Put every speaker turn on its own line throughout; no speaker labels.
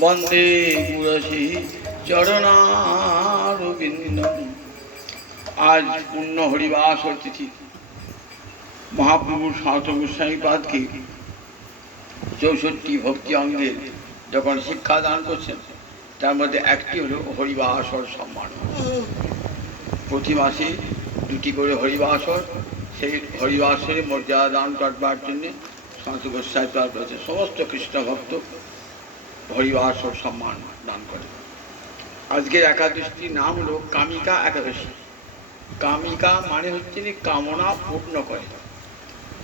বন্দে পুরসি চরণারবিন্দম আজ পূর্ণ হরিবাস তিথি মহাপ্রভু সাত গোস্বামীপাদকে চৌষট্টি ভক্তি অঙ্গের যখন শিক্ষা দান করছেন, তার মধ্যে একটি হলো হরিবাসর সম্মান। প্রতি মাসে দুটি করে হরিবাসর সেই হরিবাসের মর্যাদা দান করবার জন্য সন্ত গোস্বাই প্রাপ্ত হয়েছে সমস্ত কৃষ্ণ ভক্ত হরিবাসর সম্মান দান করে। আজকের একাদশীর নাম হলো কামিকা একাদশী। কামিকা মানে হচ্ছে যে কামনা পূর্ণ করে।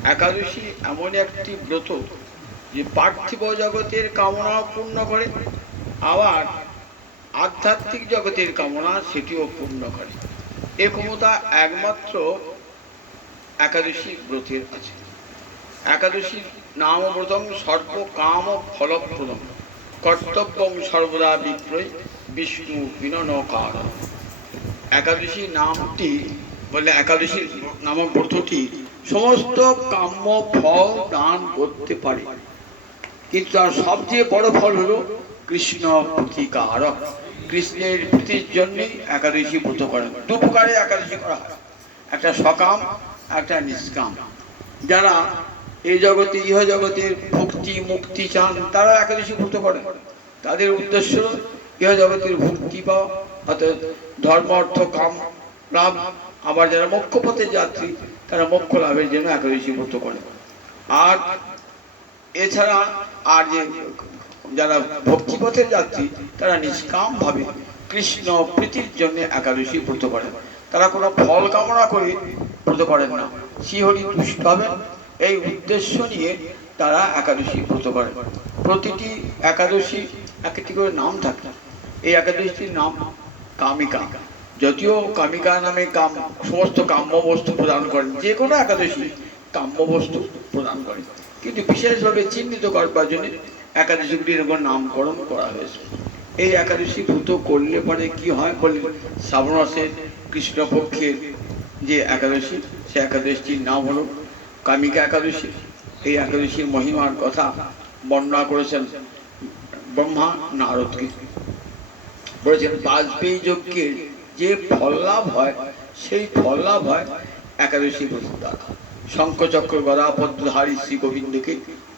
একাদশী এমন একটি ব্রত যে পার্থিব জগতের কামনা পূর্ণ করে, আবার আধ্যাত্মিক জগতের কামনা সেটিও পূর্ণ করে। এ ক্ষমতা একমাত্র একাদশী ব্রতের আছে। একাদশীর নাম ব্রতম সর্ব কাম ফলপ্রদম। কর্তব্যম সর্বদা বিক্রয় বিষ্ণু বিনন কারণ একাদশী নামটি বলে একাদশী নামক ব্রতটি সমস্ত কাম্য ফল দান করতে পারে। কিন্তু তার সবচেয়ে বড় ফল হলো কৃষ্ণ প্রতিকারক। কৃষ্ণের প্রীতির জন্যই একাদশী ব্রত করেন। দু প্রকারে একাদশী করা হয়। একটা সকাম, একটা নিষ্কাম। যারা এই জগতে, ইহ জগতের ভক্তি, মুক্তি চান, তারা একাদশী ব্রত করেন। তাদের উদ্দেশ্য ইহ জগতের ভক্তি পাওয়া, অর্থাৎ ধর্ম, অর্থ, কাম, লাভ। আবার যারা মোক্ষ পথের যাত্রী, তারা মোক্ষ লাভের জন্য একাদশী ব্রত করে আর এছাড়া আর যে যারা ভক্তিপথের যাত্রী, তারা নিষ্কাম ভাবে কৃষ্ণ প্রীতির জন্য একাদশী ব্রত করেন। তারা কোনো ফল কামনা করে ব্রত করেন না। শ্রীহরি তুষ্ট হবেন। এই উদ্দেশ্য নিয়ে তারা একাদশী ব্রত করেন। প্রতিটি একাদশী এক একটি করে নাম থাকে। এই একাদশীর নাম কামিকা। যদিও কামিকা নামে কাম, সমস্ত কাম্য বস্তু প্রদান করেন। যে কোনো একাদশী কাম্য বস্তু প্রদান করেন। কিন্তু বিশেষভাবে চিহ্নিত করবার জন্য একাদশীগুলির উপর নামকরণ করা হয়েছে। এই একাদশী ভূত করলে পরে কি হয় বলে? শ্রাবণ মাসের কৃষ্ণপক্ষের যে একাদশী, সে একাদশীর নাম হলো কামিকা একাদশী। এই একাদশীর মহিমার কথা বর্ণনা করেছেন ব্রহ্মা নারদকে। বলেছেন, বাজপেয়ী যজ্ঞের যে ফল লাভ হয়, সেই ফল লাভ হয় একাদশী ব্রত দ্বারা। শঙ্খচক্র গদা পদ্মধারী শ্রী গোবিন্দকে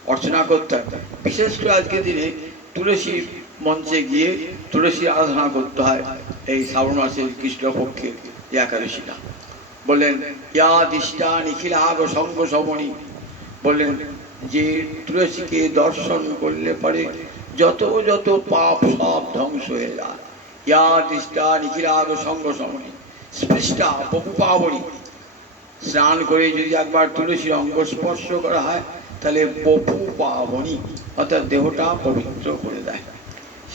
অর্চনা করতে হয় বিশেষ করে আজকের দিনে তুলসী মঞ্চে গিয়ে তুলসী আরাধনা করতে হয় এই শ্রাবণ মাসের কৃষ্ণপক্ষে একাদশীটা। বললেন, ইয়া দিষ্টা নিখিলাগ সঙ্গ সমণি বললেন, যে তুলসীকে দর্শন করলে পরে যত যত পাপ সব ধ্বংস হয়ে যায়। ইয়া দিষ্টা নিখিলাগ সঙ্গ সমণি স্পৃষ্টা বহু পাবনি। স্নান করে যদি একবার তুলসীর অঙ্গ স্পর্শ করা হয় তাহলে বপু পাবনি, অর্থাৎ দেহটা পবিত্র করে দেয়।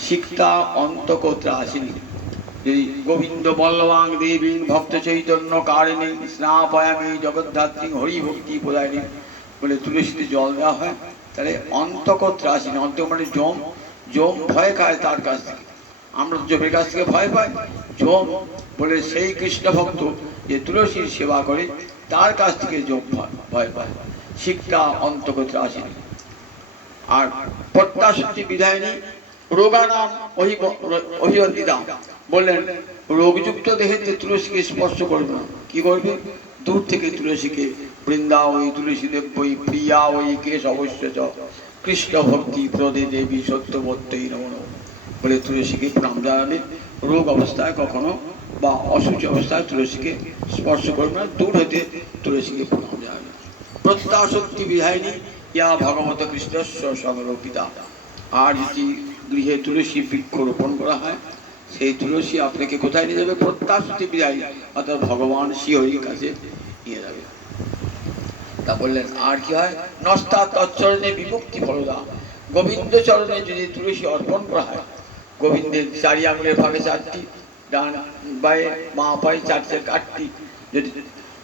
শিক্ষা অন্তকোত্রা আসেনি। যদি গোবিন্দ বল্লভাং দেবী ভক্ত চৈতন্য কারিণী, স্নাপয়ামী জগদ্ধাত্রী হরি ভক্তি প্রদায়নী বলে তুলসীতে জল দেওয়া হয়, তাহলে অন্তকোত্রা আসেনি। অন্ত মানে জম জম ভয় খায় তার কাছ থেকে। আমরা জমের কাছ থেকে ভয় পাই। জম বলে সেই কৃষ্ণ ভক্ত যে তুলসীর সেবা করে, তার কাছ থেকে যোগ ভয় ভয় পায়। শিক্ষা অন্তকোত্রা আসেনি আর প্রত্যাশক্তি বিধায়নী রোগানাম অভিবন্দিতা বললেন, রোগযুক্ত দেহেতে তুলসীকে স্পর্শ করবে না। কি করবে? দূর থেকে তুলসীকে। বৃন্দা ওই তুলসী দেব ওই প্রিয়া ওই কেশ অবশ্য কৃষ্ণ ভক্তি প্রদে দেবী সত্যবত্যই নমন বলে তুলসীকে প্রণাম জানালে রোগ অবস্থায় কখনো বা অসুচ অবস্থায় তুলসীকে স্পর্শ করবে না। দূর হতে তুলসীকে প্রণাম জানাবে প্রত্যাশক্তি বিধায়নী ইয়া ভগবত কৃষ্ণস্ব সংরক্ষিতা আর যদি গৃহে তুলসী বৃক্ষ রোপণ করা হয়, সেই তুলসী আপনাকে কোথায় নিয়ে যাবে? প্রত্যাশক্তি বিধায়ী অর্থাৎ ভগবান শ্রীহরির কাছে নিয়ে যাবে। তা বললেন, আর কি হয়? নস্তা তৎচরণে বিমুক্তি ফলদা। গোবিন্দ চরণে যদি তুলসী অর্পণ করা হয়, গোবিন্দের চারি আঙুলের ভাগে চারটি, ডান বায়ে মা পায়ে চারটে কাঠটি যদি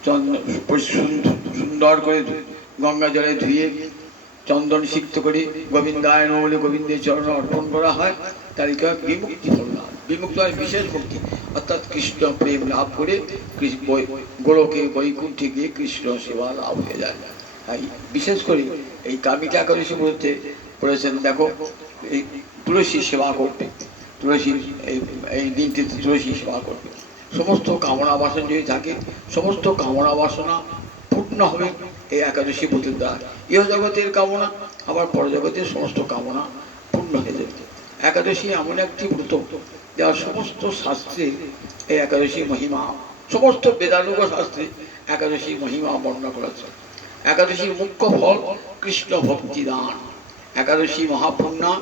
চন্দ্র সুন্দর- সুন্দর করে গঙ্গা জলে ধুয়ে চন্দন সিক্ত করে গোবিন্দায়ন বলে গোবিন্দের চরণ অর্পণ করা হয়। তার কি হয়? বিমুক্তি লাভ বিমুক্ত হয় বিশেষ ভক্তি। অর্থাৎ কৃষ্ণ প্রেম লাভ করে গোলকে বৈকুণ্ঠে গিয়ে কৃষ্ণ সেবা লাভ হয়ে যায়। তাই বিশেষ করে এই কামিকা একাদশী বলতে বলেছেন, দেখো, এই তুলসী সেবা করবে। তুলসী এই এই দিনটিতে তুলসী সেবা করবে। সমস্ত কামনা বাসনা যদি থাকে, সমস্ত কামনা বাসনা পূর্ণ হবে এই একাদশী ব্রতের দ্বারা ইহ জগতের কামনা, আবার পরজগতের সমস্ত কামনা পূর্ণ হয়ে যাবে। একাদশী এমন একটি ব্রত যা সমস্ত শাস্ত্রে এই একাদশী মহিমা, সমস্ত বেদানুগ শাস্ত্রে একাদশী মহিমা বর্ণনা করেছে একাদশীর মুখ্য ফল কৃষ্ণ ভক্তি দান একাদশী মহাপুণ্যা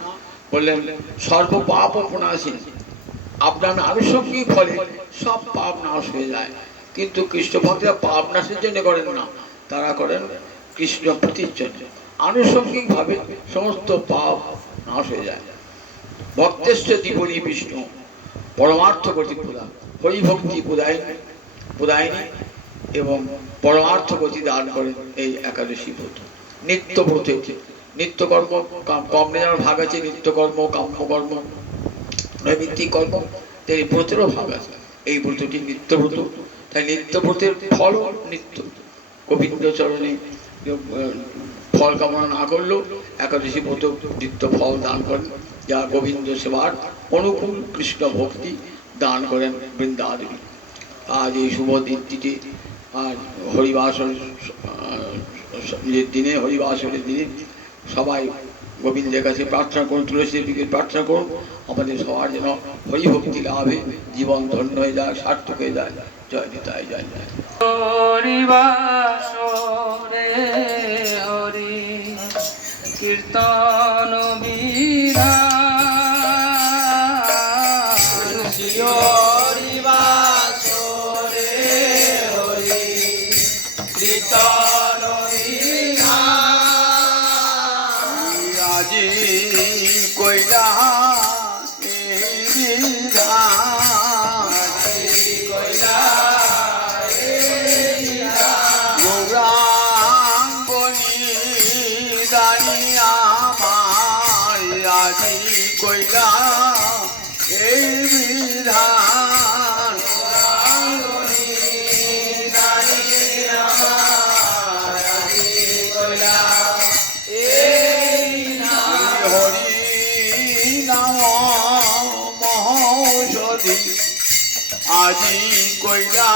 বললেন, সর্ব পাপ প্রণাসী আপনার আনুষঙ্গিক ফলে সব পাপ নাশ হয়ে যায়। কিন্তু কৃষ্ণ ভক্তরা পাপ নাশের জন্য করেন না। তারা করেন কৃষ্ণ প্রীতির জন্য আনুষঙ্গিকভাবে সমস্ত পাপ নাশ হয়ে যায়। ভক্তেশ্ব দীপনী বিষ্ণু, পরমার্থ গতি প্রদান হরিভক্তি প্রদায়নী প্রদায়নী এবং পরমার্থ গতি দান করেন এই একাদশী ব্রত। নিত্য ব্রত নিত্যকর্ম কর্মে যেমন ভাগ আছে, নিত্যকর্ম, কাম্যকর্ম, নৈমিত্তিক কর্ম, এই ব্রতেরও ভাগ আছে। এই ব্রতটি নিত্য ব্রত। তাই নিত্য ব্রতের ফলও নিত্য। গোবিন্দ চরণে ফল কামনা না করলেও একাদশী ব্রত নিত্য ফল দান করেন। যা গোবিন্দ সেবার অনুকূল কৃষ্ণ ভক্তি দান করেন বৃন্দাদেবী। আজ এই শুভ দিনটিতে আর হরিবাসর দিনে, হরিবাসরের দিনে সবাই গোবিন্দের কাছে প্রার্থনা করুন, তুলসীর দিকে প্রার্থনা করুন। আমাদের সবার যেন হরিভক্তি লাভে জীবন ধন্য হয়ে যায়, সার্থক হয়ে যায়। জয় নিতাই জয় নিতাই।
কীর্তন
কইলা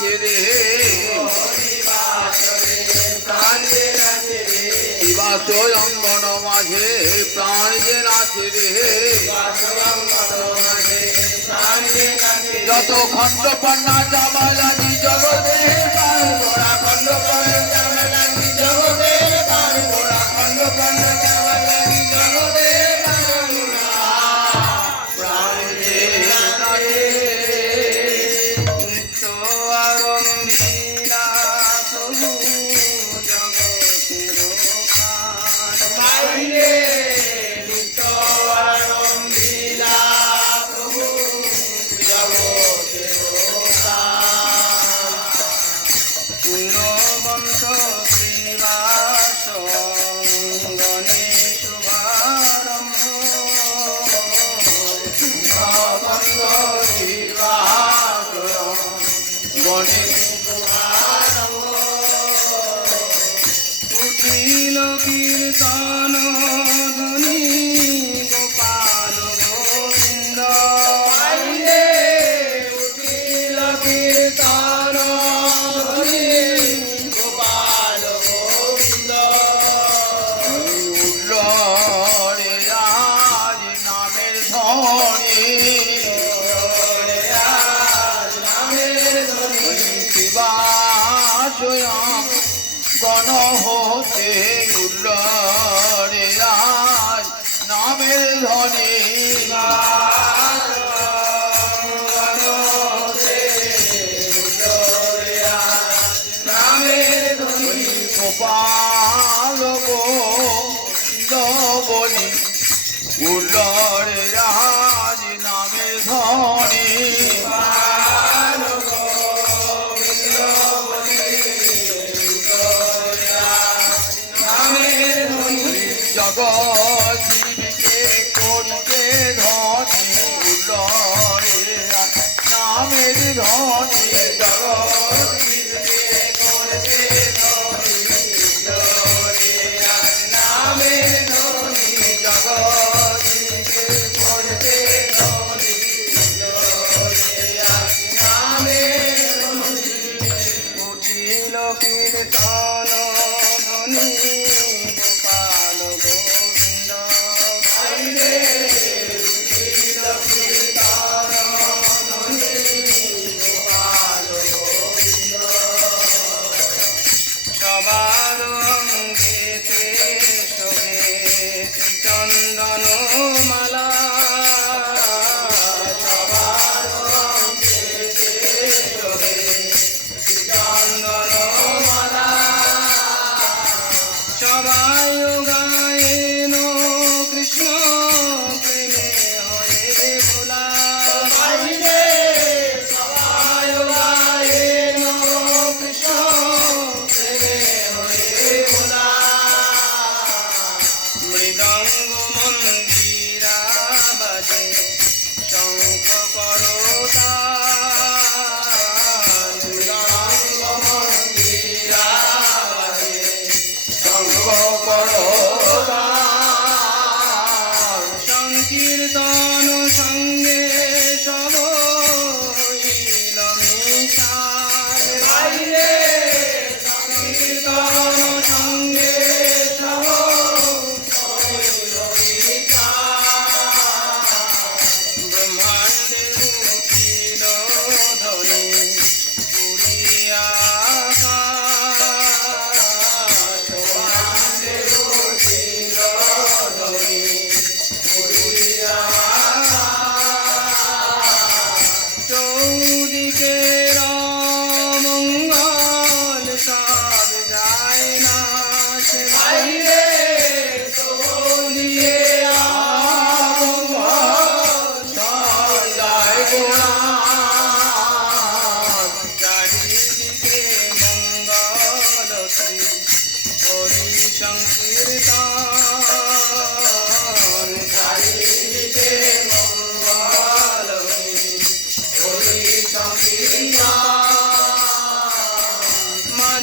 যে নাচে রে। দিবাস অঙ্গন মাঝে প্রাণ যে নাচে রে। যত খণ্ড পান্না জামালানি জগতে খণ্ড পন্না કીર્તનો ધુની ગોપાલ ગોંદ બોલી ઉલડ રહ્યા
মনে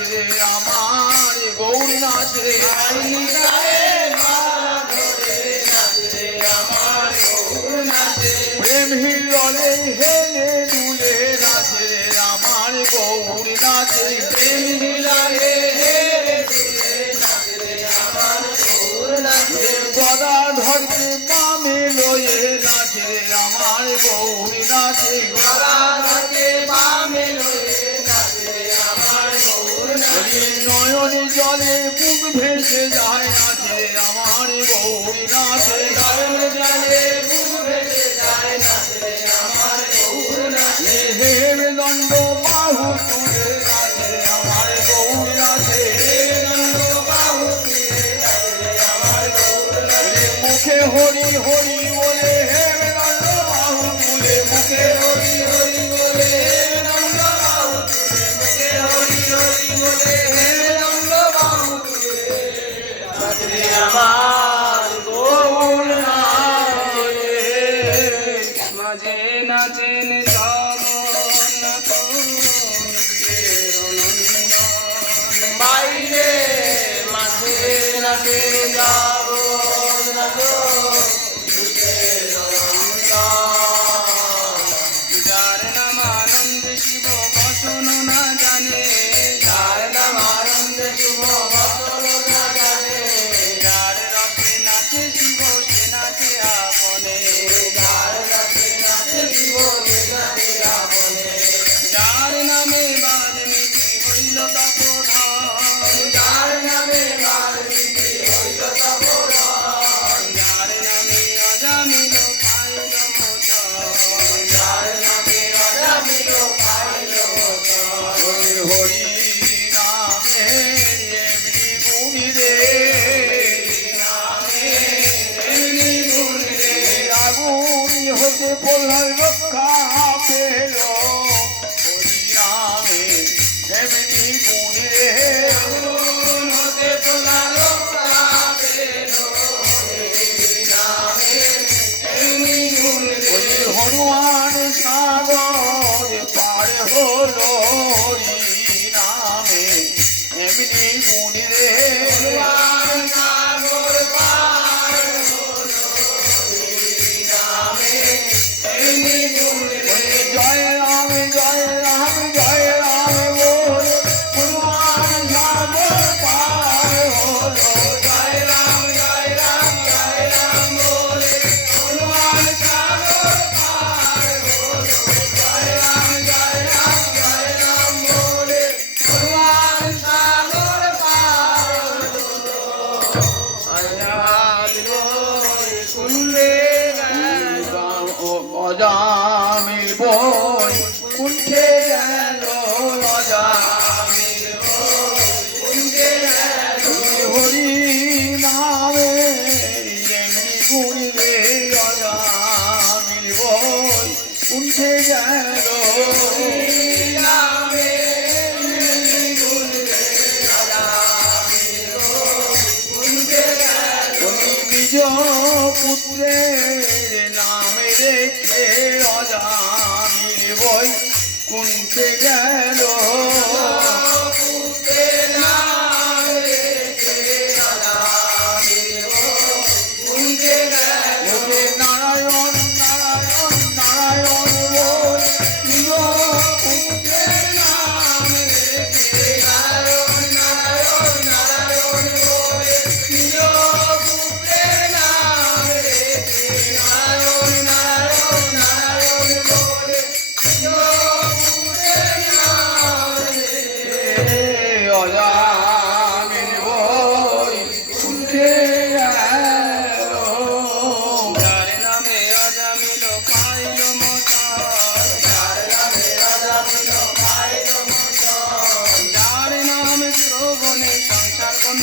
ছেড়ে আমার গৌরী না ছেড়ে প্রেম হিরলে হেলে দুলে না ছেড়ে আমার গৌরী না ছেড়ে জলে মুখ ভেসে যায়।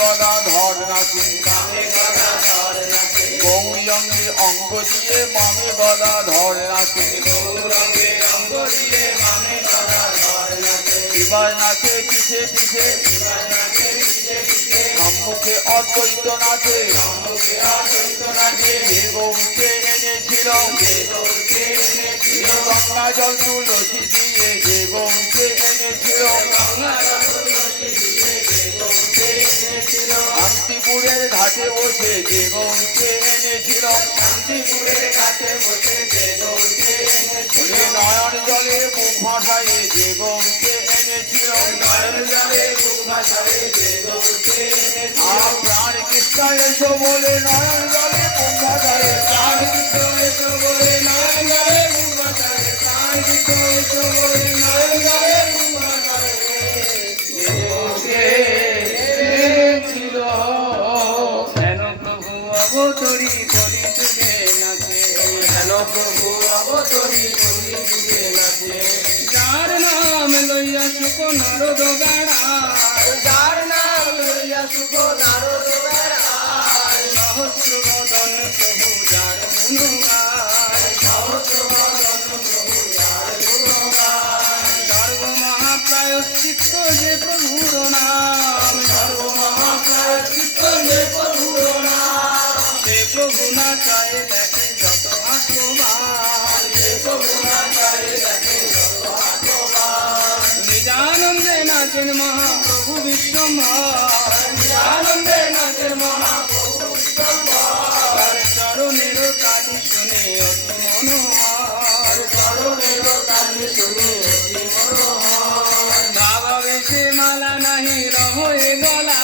গলা
ধর নাচে গৌরী অঙ্গ দিয়ে মামে গলা ধর নাচে
শিবার নাচে
পিছে পিছে সম্মুখে অদ্বৈত নাচে যে গৌরকে এনেছিল গঙ্গা জল তুলসী দিয়ে যে গৌরকে এনেছিল।
গঙ্গা এনেছিল।
শান্তিপুরের ঘাটে বসে যে গৌকে এনেছিল।
শান্তিপুরের ঘাটে বসে যে গৌকে এনেছিল।
নয়ন জলে মুখ ভাসায় যে গৌকে এনেছিল।
নয়ন জলে মুখ ভাসায় যে গৌকে এনেছিল।
প্রাণ কৃষ্ণ এসো বলে নয়ন জলে মুখ ভাসায়,
প্রাণ কৃষ্ণ এসো বলে নয়ন জলে মুখ ভাসায়, প্রাণ কৃষ্ণ এসো বলে নয়ন জলে মুখ সুখ নারদ বেড়ায়। যার নাম লইয়া সুখ নারদ বেড়ায়। সহস্র বদন প্রভু যার গুণগায়। সহস্র বদন প্রভু যার গুণগায় সর্ব মহাপ্রায়শ্চিত্ত যে প্রভুর নাম। সর্ব মহাপ্রায়শ্চিত্ত প্রভু না চায় নাচেন মহাপ্রভু বিশ্বম্ভর নিজানন্দে নাচেন মহাপ্রভু বিশ্বম্ভর চরণের কালি শুনে অতি মনোহর। বাবা বেশে মালা নাহি রহয়ে গলা।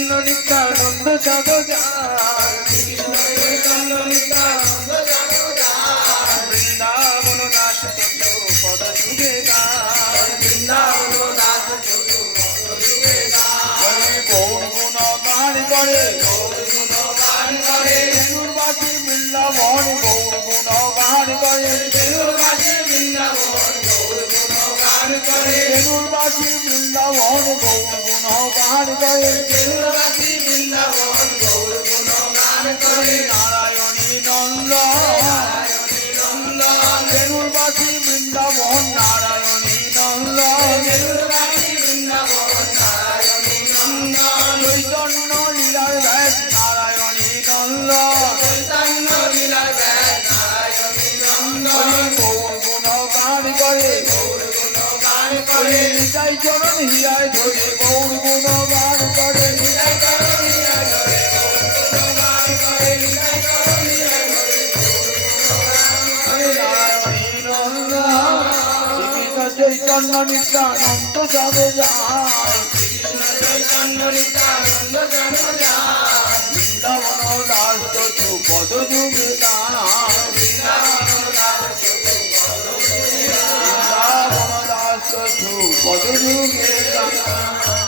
চৈতন্য নিত্যানন্দ যাদ কৃষ্ণ নিত্যানন্দ যান বৃন্দাবন দাস পদ যুগে বৃন্দাবন দাস পদ যুগে গৌর গুণ গান করে গৌর গুণ গান করে বেলুরবাসী বৃন্দাবন গৌর গুণ গান করে বেলুরবাসী বৃন্দাবন গৌর গুণ গান করে। বেলুরবাসী বৃন্দাবন গৌর গুণ গান করে। নারায়ণী নন্দ নারায়ণী নন্দ বৃন্দাবন ধরে হরে নারায়ণী নন্দ চৈতন্য নিত্যানন্দ যাবে যায় চৈতন্য নিত্যানন্দ যাবে যায় বৃন্দাবন দাস চতু পদ বৃন্দাবন দাস যুগে দান